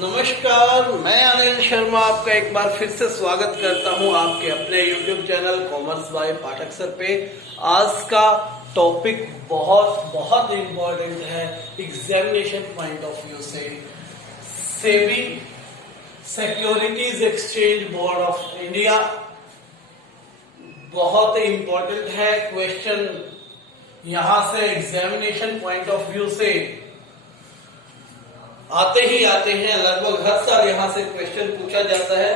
नमस्कार, मैं अनिल शर्मा आपका एक बार फिर से स्वागत करता हूं आपके अपने YouTube channel commerce by Pathak sir पे। आज का टॉपिक बहुत इम्पोर्टेंट है एग्जामिनेशन पॉइंट ऑफ व्यू से। SEBI securities exchange board of India बहुत इम्पोर्टेंट है। क्वेश्चन यहां से एग्जामिनेशन पॉइंट ऑफ व्यू से आते हैं, लगभग हर साल यहां से क्वेश्चन पूछा जाता है।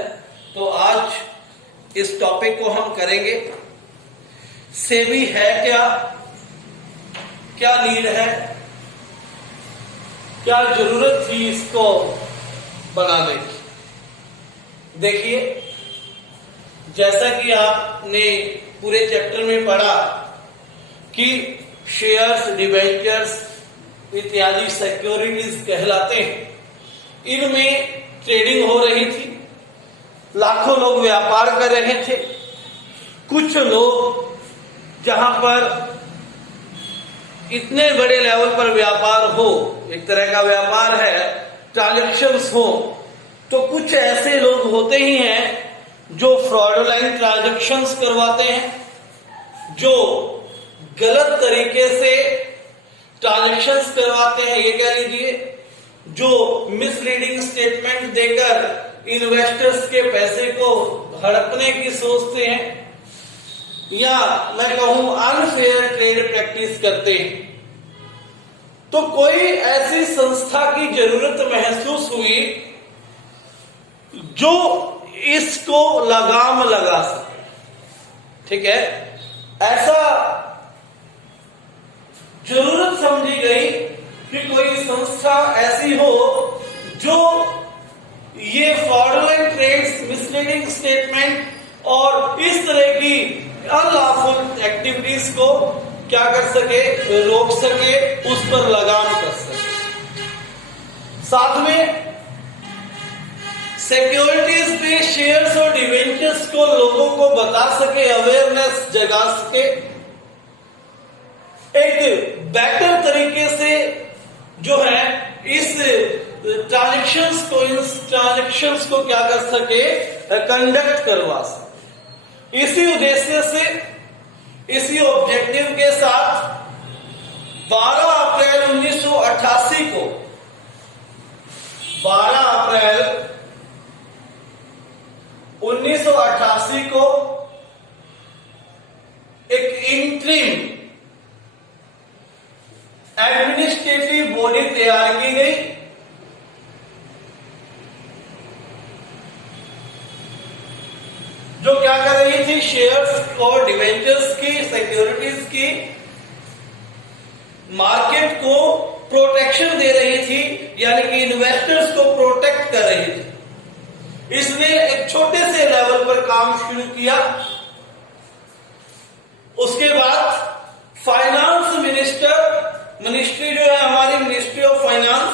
तो आज इस टॉपिक को हम करेंगे। सेबी है क्या नीड है, क्या जरूरत थी इसको बनाने की। देखिए, जैसा कि आपने पूरे चैप्टर में पढ़ा कि शेयर्स, डिबेंचर्स इत्यादि सिक्योरिटीज कहलाते हैं। इनमें ट्रेडिंग हो रही थी, लाखों लोग व्यापार कर रहे थे। कुछ लोग जहां पर इतने बड़े लेवल पर व्यापार हो, एक तरह का व्यापार है, ट्रांजैक्शंस हो, तो कुछ ऐसे लोग होते ही हैं जो फ्रॉडुलेंट ट्रांजैक्शंस करवाते हैं, जो गलत तरीके से ट्रांजैक्शंस करवाते हैं। ये कह लीजिए, जो मिसलीडिंग स्टेटमेंट देकर इन्वेस्टर्स के पैसे को हड़पने की सोचते हैं, या मैं कहूं अनफेयर ट्रेड प्रैक्टिस करते हैं। तो कोई ऐसी संस्था की जरूरत महसूस हुई जो इसको लगाम लगा सके। ठीक है, ऐसा जरूरत समझी गई कि कोई संस्था ऐसी हो जो ये फ्रॉडुलेंट ट्रेड्स, मिसलीडिंग स्टेटमेंट और इस तरह की अनलॉफुल एक्टिविटीज को क्या कर सके, रोक सके, उस पर लगाम कर सके। साथ में सिक्योरिटीज पे शेयर्स और डिवेंचर्स को लोगों को बता सके, अवेयरनेस जगा सके, एक बेटर तरीके से जो है इस ट्रांजैक्शंस को क्या कर सके, कंडक्ट करवा सके। इसी उद्देश्य से, इसी ऑब्जेक्टिव के साथ 12 अप्रैल 1988 को 12 अप्रैल 1988 को एक इंटरिम एडमिनिस्ट्रेटिव बॉडी तैयार की गई, जो क्या कर रही थी, शेयर्स और डिवेंचर्स की, सिक्योरिटीज की मार्केट को प्रोटेक्शन दे रही थी, यानी कि इन्वेस्टर्स को प्रोटेक्ट कर रही थी। इसने एक छोटे से लेवल पर काम शुरू किया। उसके बाद फाइनेंस मिनिस्ट्री जो है हमारी, मिनिस्ट्री ऑफ फाइनेंस,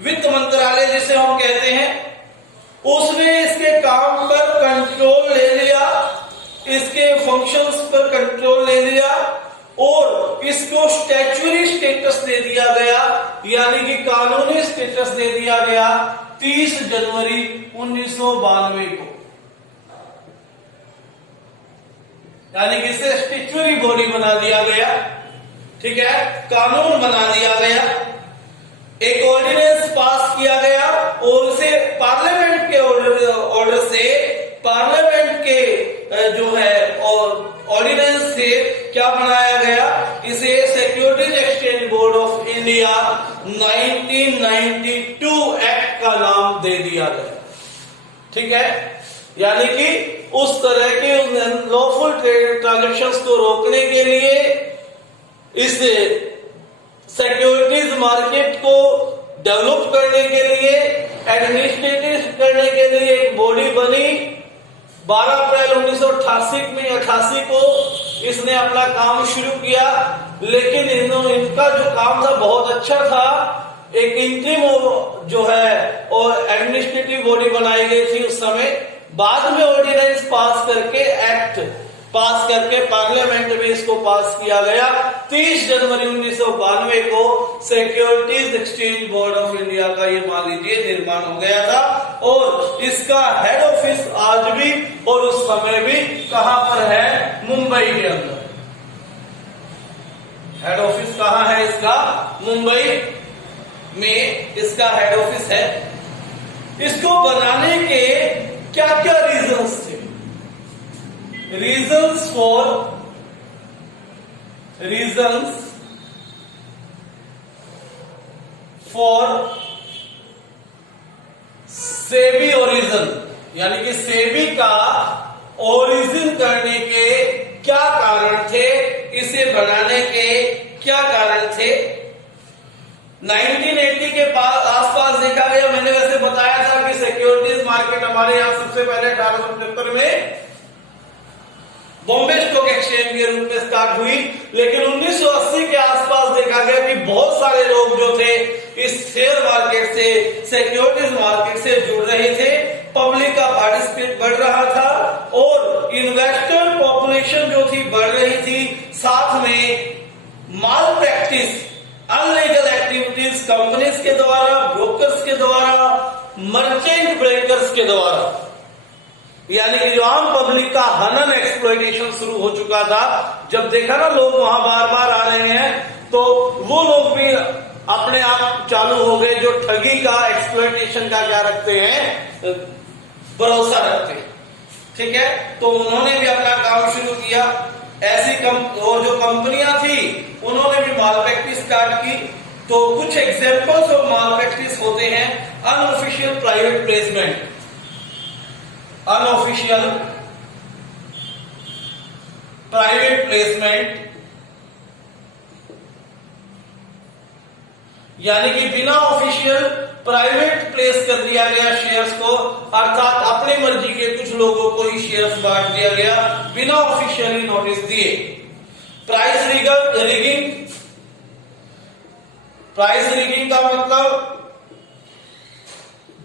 वित्त मंत्रालय जिसे हम कहते हैं, उसने इसके काम पर कंट्रोल ले लिया, इसके फंक्शंस पर कंट्रोल ले लिया और इसको स्टैच्यूटरी स्टेटस दे दिया गया, यानी कि कानूनी स्टेटस दे दिया गया 30 जनवरी 1992 को। यानी कि इसे स्टैच्यूटरी बॉडी बना दिया गया। ठीक है, कानून बना दिया गया, एक ऑर्डिनेंस पास किया गया और उसे पार्लियामेंट के ऑर्डर से, पार्लियामेंट के जो है ऑर्डिनेंस से क्या बनाया गया, इसे securities exchange board of India 1992 act का नाम दे दिया गया। ठीक है, यानी कि उस तरह के लॉफुल ट्रेड ट्रांजैक्शंस को रोकने के लिए, इस सिक्योरिटीज मार्केट को डेवलप करने के लिए, एडमिनिस्ट्रेटिव करने के लिए एक बॉडी बनी। 12 अप्रैल 1988 को इसने अपना काम शुरू किया, लेकिन इनका जो काम था बहुत अच्छा था। एक इंटरिम जो है और एडमिनिस्ट्रेटिव बॉडी बनाई गई थी उस समय। बाद में ऑर्डिनेंस पास करके एक्ट पास करके पार्लियामेंट में इसको पास किया गया। 30 जनवरी 1992 को securities exchange board of India का ये मान लीजिए निर्माण हो गया था और इसका हेड ऑफिस आज भी और उस समय भी कहां पर है? मुंबई के अंदर। हेड ऑफिस कहां है इसका? मुंबई में इसका हेड ऑफिस है। इसको बनाने के क्या क्या रीजंस थे? reasons for सेबी ओरिजिन, यानी कि सेबी का ओरिजिन करने के क्या कारण थे, इसे बनाने के क्या कारण थे? 1980 के आसपास देखा गया, मैंने वैसे बताया था कि सिक्योरिटीज मार्केट हमारे यहां सबसे पहले 1875 में बॉम्बे स्टॉक एक्सचेंज के रूप में स्टार्ट हुई, लेकिन 1980 के आसपास देखा गया कि बहुत सारे लोग जो थे इस शेयर मार्केट से, सिक्योरिटीज मार्केट से जुड़ रहे थे, पब्लिक का पार्टिसिपेट बढ़ रहा था और इन्वेस्टर पॉपुलेशन जो थी बढ़ रही थी, साथ में माल प्रैक्टिस, अनलीगल एक्टिविटीज कंपनीज के द्वारा, ब्रोकर्स के द्वारा, मर्चेंट ब्रेकर्स के द्वारा, यानी कि जो आम पब्लिक का हनन एक्सप्लॉयटेशन शुरू हो चुका था। जब देखा ना लोग वहां बार बार आ रहे हैं, तो वो लोग भी अपने आप चालू हो गए जो ठगी का, एक्सप्लॉयटेशन का क्या रखते हैं? भरोसा रखते हैं। ठीक है, तो उन्होंने भी अपना काम शुरू किया। ऐसी और जो कंपनियां थी उन्होंने भी माल प्रैक्टिस स्टार्ट की। तो कुछ एग्जांपल्स ऑफ माल प्रैक्टिस होते हैं: unofficial private placement, unofficial private placement, यानी कि बिना ऑफिशियल प्राइवेट प्लेस कर दिया गया शेयर्स को, अर्थात अपनी मर्जी के कुछ लोगों को ही शेयर्स बांट दिया गया बिना ऑफिशियली नोटिस दिए। प्राइस रिगिंग, प्राइस रिगिंग का मतलब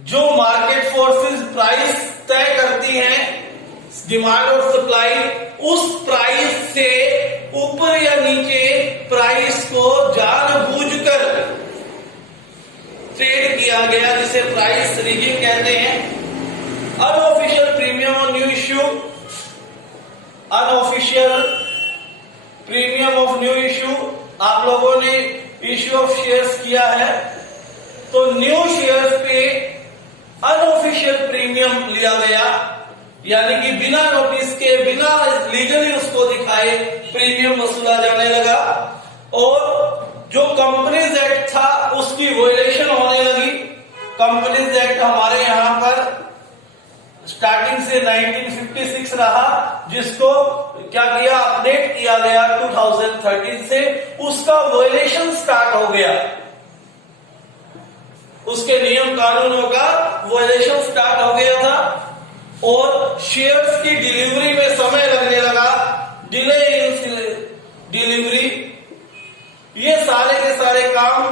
जो मार्केट फोर्सेस प्राइस तय करती हैं, डिमांड और सप्लाई, उस प्राइस से ऊपर या नीचे प्राइस को जानबूझकर ट्रेड किया गया, जिसे प्राइस रिगिंग कहते हैं। Unofficial premium on new issue, unofficial premium of new issue, आप लोगों ने इश्यू ऑफ शेयर्स किया है तो न्यू शेयर्स पे अनऑफिशियल प्रीमियम लिया गया, यानी कि बिना नोटिस के, बिना लीगली उसको दिखाए प्रीमियम वसूला जाने लगा। और जो कंपनीज एक्ट था उसकी वायलेशन होने लगी। कंपनीज एक्ट हमारे यहां पर स्टार्टिंग से 1956 रहा, जिसको क्या किया, अपडेट किया गया 2013 से, उसका वायलेशन स्टार्ट हो गया, उसके नियम कानूनों का वायलेशन स्टार्ट हो गया था और शेयर्स की डिलीवरी में समय लगने लगा, डिले इन डिलीवरी, ये सारे के सारे काम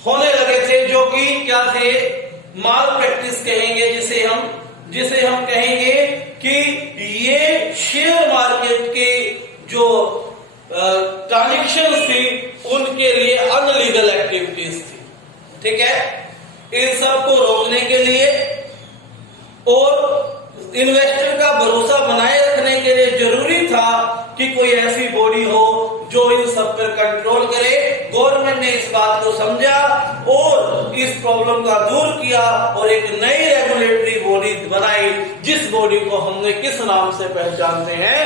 होने लगे थे, जो कि क्या थे? माल प्रैक्टिस कहेंगे, जिसे हम कहेंगे कि ये शेयर मार्केट के जो ट्रांजेक्शन थी उनके लिए अनलीगल एक्टिविटीज थी। ठीक है, इन सब को रोकने के लिए और इन्वेस्टर का भरोसा बनाए रखने के लिए जरूरी था कि कोई ऐसी बॉडी हो जो इन सब पर कंट्रोल करे। गवर्नमेंट ने इस बात को समझा और इस प्रॉब्लम का दूर किया और एक नई रेगुलेटरी बॉडी बनाई, जिस बॉडी को हमने किस नाम से पहचानते हैं,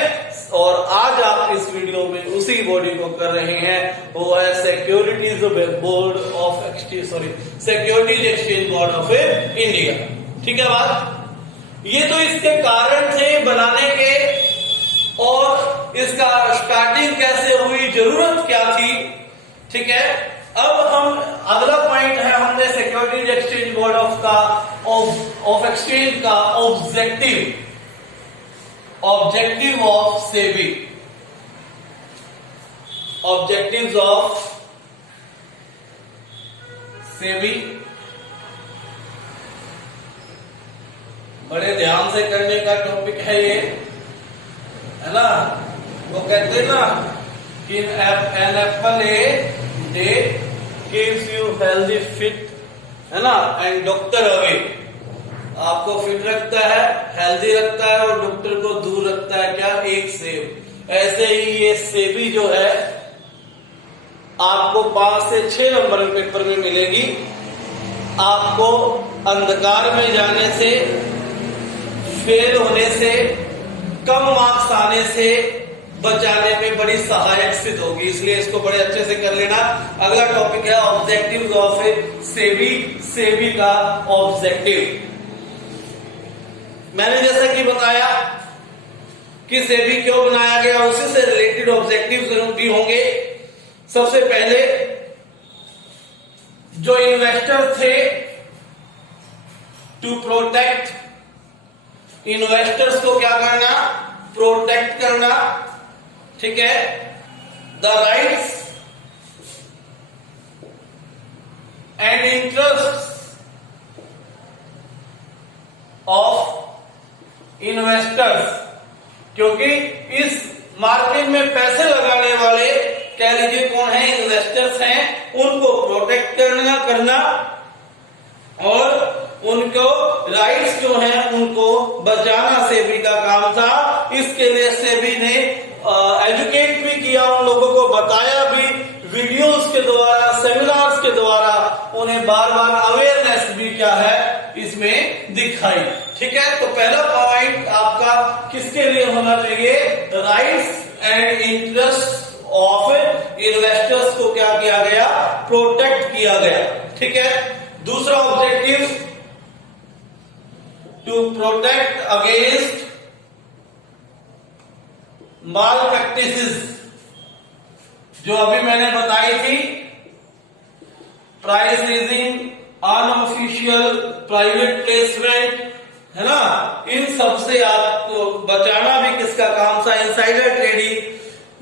और आज आप इस वीडियो में उसी बॉडी को कर रहे हैं, वो है securities board of securities exchange board of India. ठीक है बात, ये तो इसके कारण थे बनाने के और इसका स्टार्टिंग कैसे हुई, जरूरत क्या थी। ठीक है, अब हम अगला पॉइंट है, हमने securities exchange board of exchange का objective of SEBI, objectives of SEBI बड़े ध्यान से करने का टॉपिक है ये, है ना। वो कहते हैं ना कि an apple a day gives you healthy fit, है ना, एंड डॉक्टर अवे। आपको फिट रखता है, हेल्दी रखता है और डॉक्टर को दूर रखता है क्या, एक सेब। ऐसे ही ये सेबी जो है आपको 5 से 6 नंबर पेपर में मिलेगी। आपको अंधकार में जाने से, फेल होने से, कम मार्क्स आने से बचाने में बड़ी सहायक सिद्ध होगी, इसलिए इसको बड़े अच्छे से कर लेना। अगला टॉपिक है ऑब्जेक्टिव्स ऑफ ए सेबी, सेबी का ऑब्जेक्टिव। मैंने जैसा कि बताया कि सेबी क्यों बनाया गया, उसी से रिलेटेड ऑब्जेक्टिव्स भी होंगे। सबसे पहले जो इन्वेस्टर थे, टू प्रोटेक्ट, इन्वेस्टर्स को क्या करना, प्रोटेक्ट करना, ठीक है, the rights and interest of investors. क्योंकि इस मार्केट में पैसे लगाने वाले, कह लीजिए कौन है, इन्वेस्टर्स हैं, उनको प्रोटेक्ट करना और उनको राइट्स जो हैं उनको बचाना सेबी का काम था। इसके लिए सेबी ने एजुकेट भी किया, उन लोगों को बताया भी, वीडियोस के द्वारा, सेमिनार्स के द्वारा उन्हें बार बार अवेयरनेस भी क्या है इसमें दिखाई। ठीक है, तो पहला पॉइंट आपका किसके लिए होना चाहिए, rights and interest of investors को क्या किया गया, प्रोटेक्ट किया गया। ठीक है, दूसरा objective, to protect against malpractices, जो अभी मैंने बताई थी, price raising, unofficial private placement, है ना, इन सब से आपको बचाना भी किसका काम था, इनसाइडर ट्रेडिंग,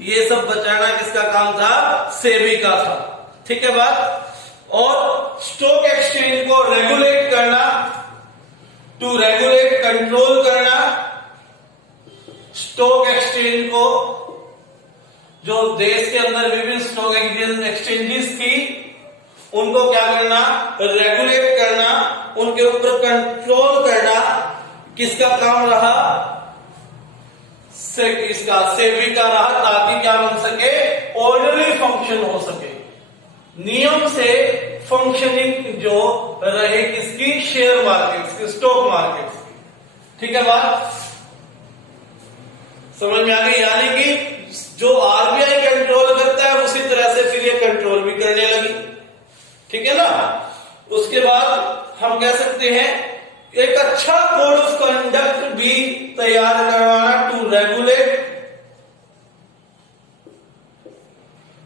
ये सब बचाना किसका काम था, सेबी का था। ठीक है बात। और स्टॉक एक्सचेंज को रेगुलेट करना, टू रेगुलेट, कंट्रोल करना स्टॉक एक्सचेंज को, जो देश के अंदर विभिन्न स्टॉक एक्सचेंजेस थी उनको क्या करना, रेगुलेट करना, उनके ऊपर कंट्रोल करना, किसका काम रहा, इसका सेबी का रहा, ताकि क्या बन सके, ऑर्डरली फंक्शन हो सके, नियम से फंक्शनिंग जो रहे किसकी, शेयर मार्केट की, स्टॉक मार्केट की। ठीक है बात समझ में आ गई। यानी कि जो आरबीआई कंट्रोल करता है उसी तरह से फिर ये कंट्रोल भी करने लगी। ठीक है ना। उसके बाद हम कह सकते हैं एक अच्छा कोड ऑफ कंडक्ट भी तैयार करवाना, टू रेगुलेट,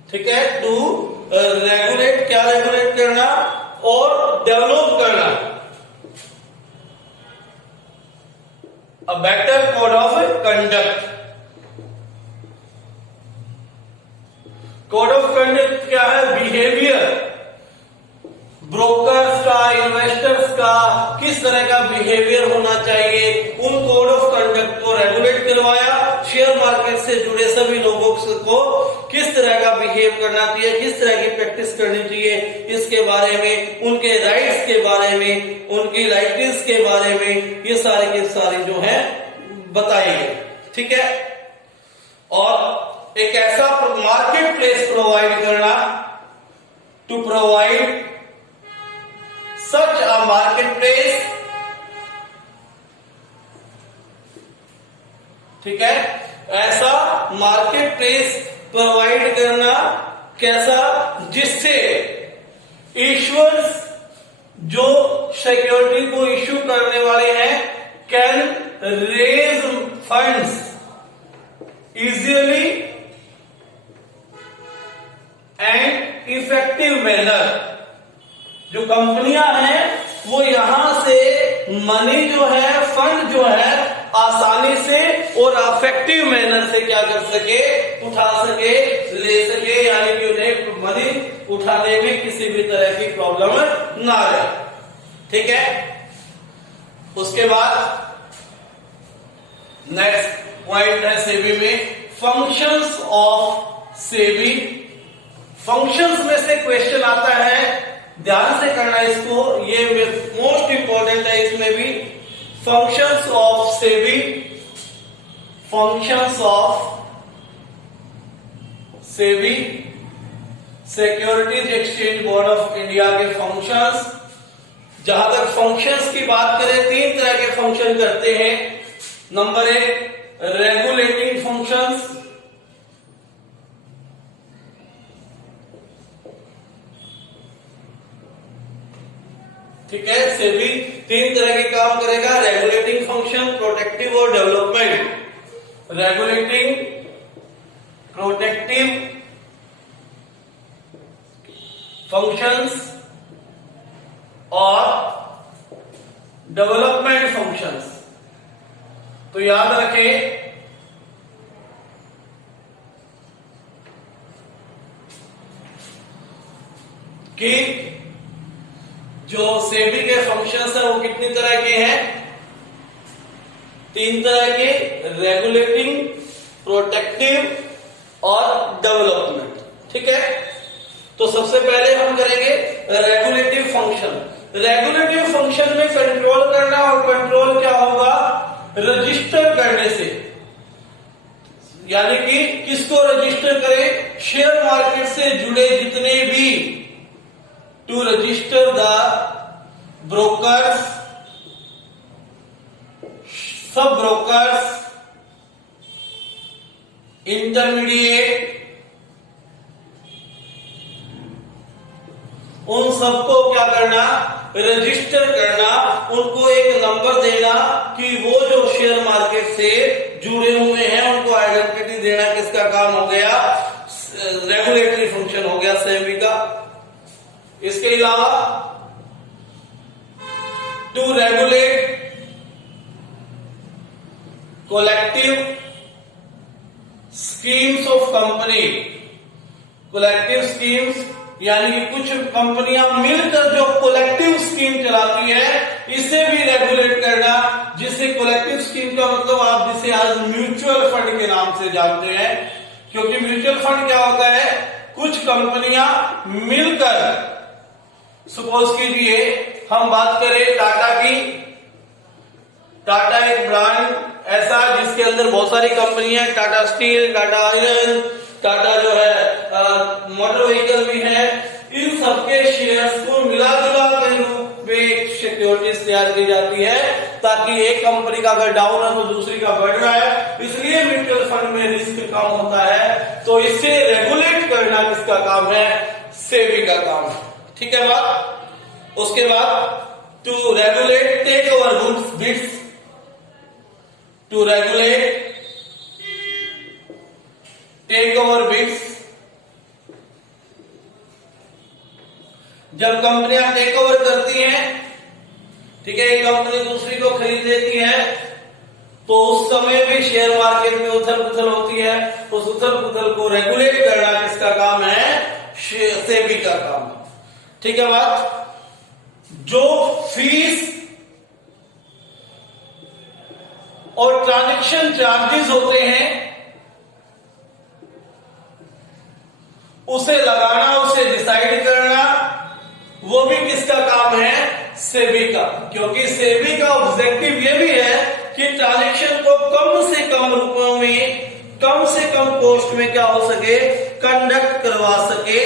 ठीक है, टू रेगुलेट, क्या रेगुलेट करना, और डेवलप करना a better code of conduct. Code of conduct क्या है, बिहेवियर, ब्रोकर्स का, इन्वेस्टर्स का किस तरह का बिहेवियर होना चाहिए, उन कोड ऑफ कंडक्ट को रेगुलेट करवाया। शेयर मार्केट से जुड़े सभी लोगों को किस तरह का बिहेव करना चाहिए, किस तरह की प्रैक्टिस करनी चाहिए, इसके बारे में, उनके राइट्स के बारे में, उनकी लाइबिलिटीज के बारे में, ये सारे के सारे जो है बताए गए। ठीक है। और एक ऐसा मार्केट प्लेस प्रोवाइड करना, to provide such a market place, ठीक है, ऐसा मार्केट प्लेस प्रोवाइड करना, कैसा, जिससे इश्यूअर्स, जो सिक्योरिटी को इश्यू करने वाले हैं, can raise funds easily and effective manner. जो कंपनियां हैं वो यहां से मनी जो है, फंड जो है, आसानी से और इफेक्टिव मैनर से क्या कर सके, उठा सके, ले सके, यानी कि उन्हें मनी उठाने में किसी भी तरह की प्रॉब्लम ना आए। ठीक है। उसके बाद नेक्स्ट पॉइंट है सेबी में फंक्शंस ऑफ सेबी। फंक्शंस में से क्वेश्चन आता है, ध्यान से करना इसको, ये मोस्ट इंपॉर्टेंट है इसमें भी। Functions of SEBI, functions of SEBI, securities exchange board of India के फंक्शंस। जहां तक फंक्शंस की बात करें, 3 तरह के फंक्शन करते हैं। नंबर 1 रेगुलेटिंग फंक्शंस, ठीक है। सेबी 3 तरह के काम करेगा, रेगुलेटिंग फंक्शन, प्रोटेक्टिव और डेवलपमेंट। रेगुलेटिंग, प्रोटेक्टिव फंक्शंस और डेवलपमेंट फंक्शंस। तो याद रखें कि जो सेबी के फंक्शंस है वो कितनी तरह के हैं? 3 तरह के, रेगुलेटिंग, प्रोटेक्टिव और डेवलपमेंट, ठीक है। तो सबसे पहले हम करेंगे रेगुलेटिव फंक्शन। रेगुलेटिव फंक्शन में कंट्रोल करना, और कंट्रोल क्या होगा? रजिस्टर करने से, यानी कि किसको रजिस्टर करें? शेयर मार्केट से जुड़े जितने भी, टू रजिस्टर द ब्रोकर्स, सब ब्रोकर्स, इंटरमीडिएट, उन सबको क्या करना? रजिस्टर करना, उनको एक नंबर देना कि वो जो शेयर मार्केट से जुड़े हुए हैं उनको आइडेंटिटी देना। किसका काम हो गया? रेगुलेटरी फंक्शन हो गया सेबी का। इसके अलावा to regulate collective schemes of company. Collective schemes यानी कि कुछ कंपनियां मिलकर जो कोलेक्टिव स्कीम चलाती है, इसे भी रेगुलेट करना। जिसे कोलेक्टिव स्कीम का मतलब आप जिसे आज म्यूचुअल फंड के नाम से जानते हैं, क्योंकि म्यूचुअल फंड क्या होता है? कुछ कंपनियां मिलकर, सपोज कीजिए हम बात करें टाटा की। टाटा एक ब्रांड ऐसा जिसके अंदर बहुत सारी कंपनियां, टाटा स्टील, टाटा आयरन, टाटा जो है मोटर व्हीकल भी है। इन सबके शेयर्स को मिला जुला के रूप में एक सिक्योरिटीज तैयार की जाती है, ताकि एक कंपनी का अगर डाउन है तो दूसरी का बढ़ रहा है। इसलिए म्यूचुअल फंड में रिस्क कम होता है। तो इसे रेगुलेट करना किसका काम है? सेबी का काम है, ठीक है बात। उसके बाद to regulate take over bids, to regulate take over bids. जब कंपनियां टेक ओवर करती हैं, ठीक है, एक कंपनी दूसरी को खरीद लेती है, तो उस समय भी शेयर मार्केट में उथल पुथल होती है। उस उथल पुथल को रेगुलेट करना किसका काम है? सेबी का काम है, ठीक है बात। जो फीस और ट्रांजैक्शन चार्जेस होते हैं, उसे लगाना, उसे डिसाइड करना, वो भी किसका काम है? सेबी का। क्योंकि सेबी का ऑब्जेक्टिव ये भी है कि ट्रांजैक्शन को कम से कम रुपयों में, कम से कम कॉस्ट में क्या हो सके? कंडक्ट करवा सके।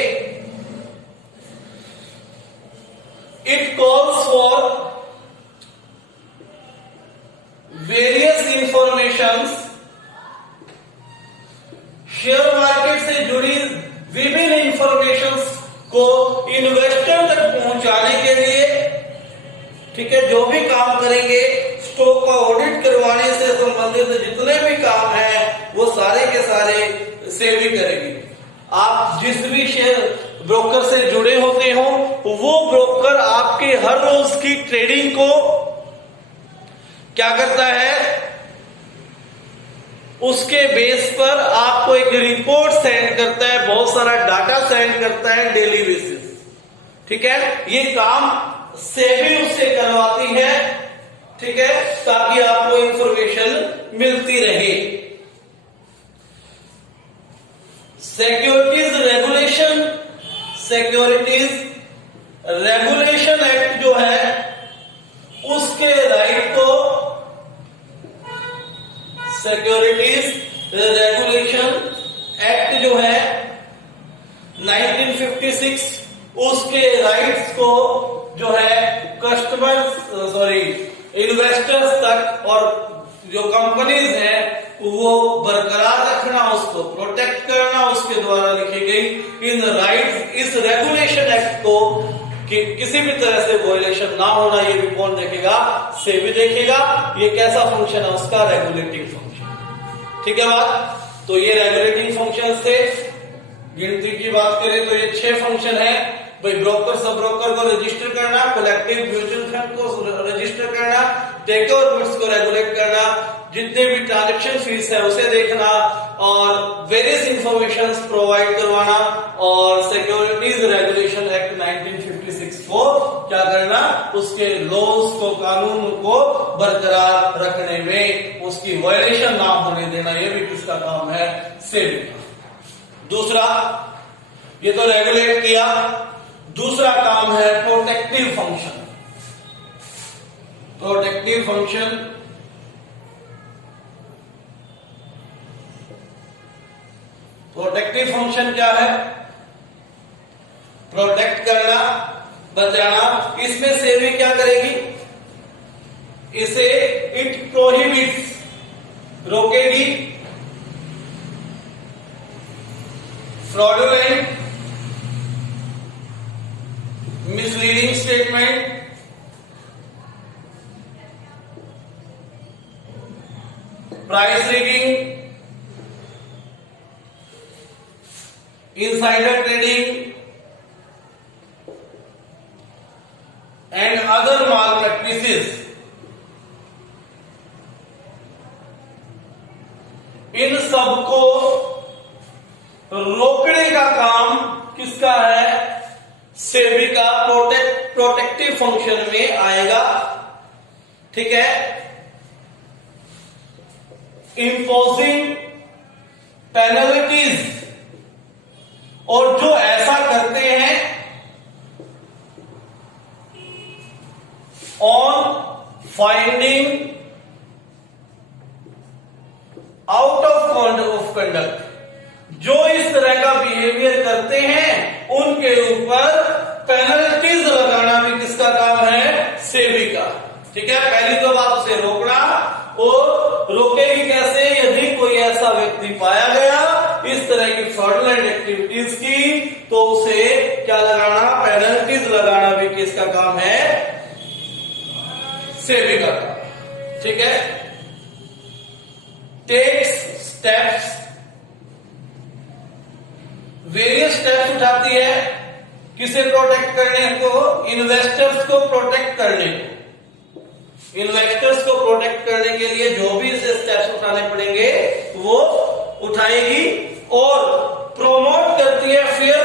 It calls for various informations. Share market से जुड़ी विभिन्न इंफॉर्मेशंस को इन्वेस्टर तक पहुंचाने के लिए, ठीक है, जो भी काम करेंगे, स्टॉक का ऑडिट करवाने से संबंधित जितने भी काम है, वो सारे के सारे सेबी करेगी। आप जिस भी शेयर ब्रोकर से जुड़े होते हो, वो ब्रोकर आपके हर रोज की ट्रेडिंग को क्या करता है? उसके बेस पर आपको एक रिपोर्ट सेंड करता है, बहुत सारा डाटा सेंड करता है डेली बेसिस, ठीक है। ये काम सेबी उससे करवाती है, ठीक है, ताकि आपको इंफॉर्मेशन मिलती रहे। सिक्योरिटीज रेगुलेशन एक्ट जो है उसके राइट को, सिक्योरिटीज रेगुलेशन एक्ट जो है 1956, उसके राइट्स को जो है इन्वेस्टर्स तक और जो कंपनीज हैं वो बरकरार रखना, उसको प्रोटेक्ट करना, उसके द्वारा लिखी गई इन राइट्स, इस रेगुलेशन एक्ट को कि किसी भी तरह से वायलेशन ना होना, ये भी कौन देखेगा? सेबी देखेगा। ये कैसा फंक्शन है उसका? Regulating function. ठीक है बात? तो ये रेगुलेटिंग फंक्शन थे। गिनती की बात करें तो ये 6 फंक्शन है भाई। ब्रोकर सब ब्रोकर को रजिस्टर करना, कलेक्टिव म्यूचुअल फंड को रजिस्टर करना, टेक ओवर बिड्स को रेगुलेट करना, जितने भी ट्रांजैक्शन फीस है उसे देखना और वेरियस इंफॉर्मेशन प्रोवाइड करवाना, और सिक्योरिटीज रेगुलेशन एक्ट 1956 को क्या करना? उसके लॉज को, कानून को बरकरार रखने में, उसकी वायलेशन ना होने देना, ये भी किसका काम है? सेबी का। दूसरा, ये तो रेगुलेट किया। दूसरा काम है प्रोटेक्टिव फंक्शन। प्रोटेक्टिव फंक्शन क्या है? प्रोटेक्ट करना, बचाना। इसमें सेबी क्या करेगी? इसे इट प्रोहिबिट्स, रोकेगी, fraudulent, misleading statement, price rigging, insider trading and other malpractices। इन सबको रोकने का काम किसका है? सेबी का। प्रोटेक्टिव फंक्शन में आएगा। ठीक है। इंपोजिंग पेनल्टीज, और जो ऐसा करते हैं on finding out of conduct, जो इस तरह का बिहेवियर करते हैं उनके ऊपर पेनल्टीज लगाना भी किसका काम है? सेबी का। ठीक है। पहली तो बात उसे रोकना, और रोकेगी कैसे? यदि कोई ऐसा व्यक्ति पाया गया इस तरह की फ्रॉडुलेंट एक्टिविटीज की, तो उसे क्या लगाना? पेनल्टीज लगाना भी किसका काम है? सेबी का काम। ठीक है। टेक्स स्टेप्स, वेरियस स्टेप्स उठाती है। किसे प्रोटेक्ट करने को? इन्वेस्टर्स को प्रोटेक्ट करने को। इन्वेस्टर्स को प्रोटेक्ट करने के लिए जो भी इसे स्टेप्स उठाने पड़ेंगे वो उठाएगी, और प्रोमोट करती है fair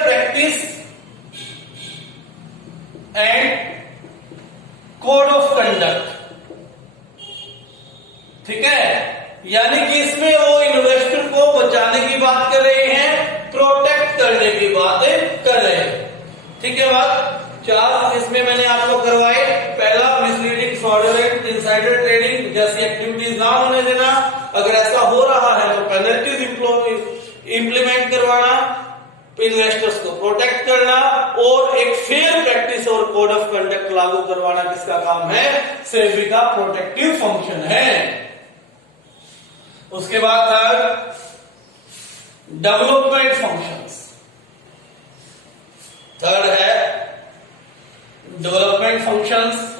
practice, and code of conduct. ठीक है। यानी कि इसमें वो इन्वेस्टर को बचाने की बात कर रहे हैं, प्रोटेक्ट करने की बात कर रहे हैं। ठीक है बात। 4 इसमें मैंने आपको करवाए। पहला, मिसलीडिंग, फ्रॉडुलेंट, इनसाइडर ट्रेडिंग जैसी एक्टिविटीज ना होने देना। अगर ऐसा हो रहा है तो पेनल्टीज इंप्लीमेंट करवाना, इन्वेस्टर्स को प्रोटेक्ट करना, और एक फेयर प्रैक्टिस और कोड ऑफ कंडक्ट लागू करवाना किसका काम है? सेबी का प्रोटेक्टिव फंक्शन है। उसके बाद थर्ड, डेवलपमेंट फंक्शंस। थर्ड है डेवलपमेंट फंक्शंस।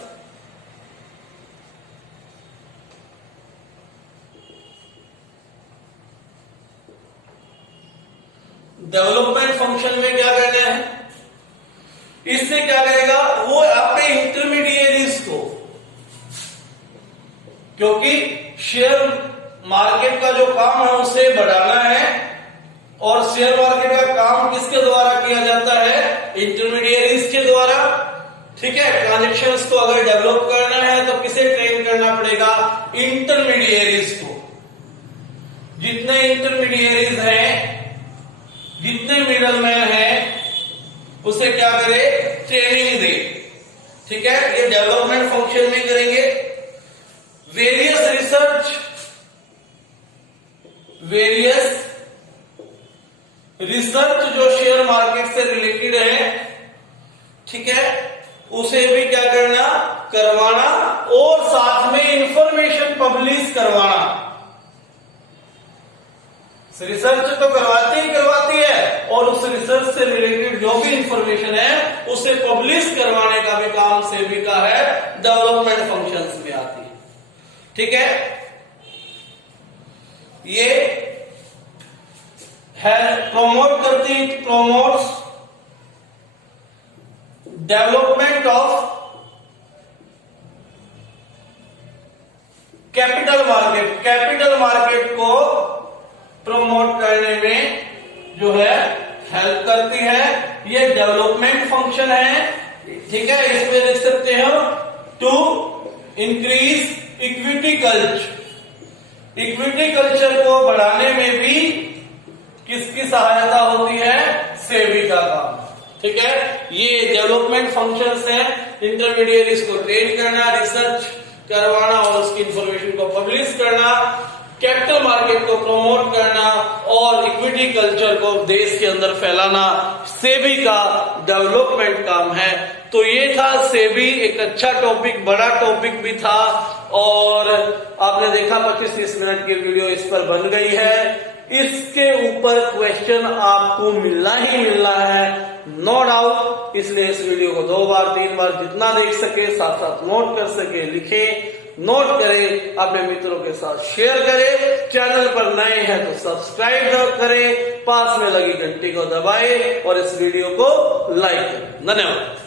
डेवलपमेंट फंक्शन में क्या करना है? इससे क्या करेगा? वो अपने इंटरमीडिएरीज को, क्योंकि शेयर मार्केट का जो काम है उसे बढ़ाना है, और शेयर मार्केट का काम किसके द्वारा किया जाता है? इंटरमीडिएरीज के द्वारा। ठीक है, ट्रांजेक्शन्स को अगर डेवलप करना है तो किसे ट्रेन करना पड़ेगा? इंटरमीडिएरीज को। जितने इंटरमीडिएरीज हैं, जितने मिडलमैन हैं, उसे क्या करे? ट्रेनिंग दे। ठीक है, ये डेवलपमेंट फंक्शन में करेंगे। वेरियस रिसर्च जो शेयर मार्केट से रिलेटेड है, ठीक है, उसे भी क्या करना? करवाना, और साथ में इंफॉर्मेशन पब्लिश करवाना। रिसर्च तो करवाती है, और उस रिसर्च से रिलेटेड जो भी इंफॉर्मेशन है उसे पब्लिश करवाने का भी काम सेबी का है, डेवलपमेंट फंक्शंस में आती है। ठीक है, ये promotes development of capital market को प्रमोट करने में जो है हेल्प करती है। ये डेवलपमेंट फंक्शन है। ठीक है, इसमें लिख सकते हैं टू इंक्रीज इक्विटी कल्चर को बढ़ाने में भी किसकी सहायता होती है? सेबी का काम। ठीक है, ये डेवलपमेंट फंक्शंस हैं। इंटरमीडिएरीज को ट्रेन करना, रिसर्च करवाना और उसकी इंफॉर्मेशन को पब्लिश करना, कैपिटल मार्केट को प्रमोट करना और इक्विटी कल्चर को देश के अंदर फैलाना सेबी का डेवलपमेंट काम है। तो ये था सेबी, एक अच्छा टॉपिक, बड़ा टॉपिक भी था, और आपने देखा 25-30 मिनट की वीडियो इस पर बन गई है। इसके ऊपर क्वेश्चन आपको मिलना ही मिलना है, नो डाउट। इसलिए इस वीडियो को 2 बार 3 बार जितना देख सके, साथ साथ नोट कर सके, लिखे, नोट करें, अपने मित्रों के साथ शेयर करें। चैनल पर नए हैं तो सब्सक्राइब करें, पास में लगी घंटी को दबाएं और इस वीडियो को लाइक करें। धन्यवाद।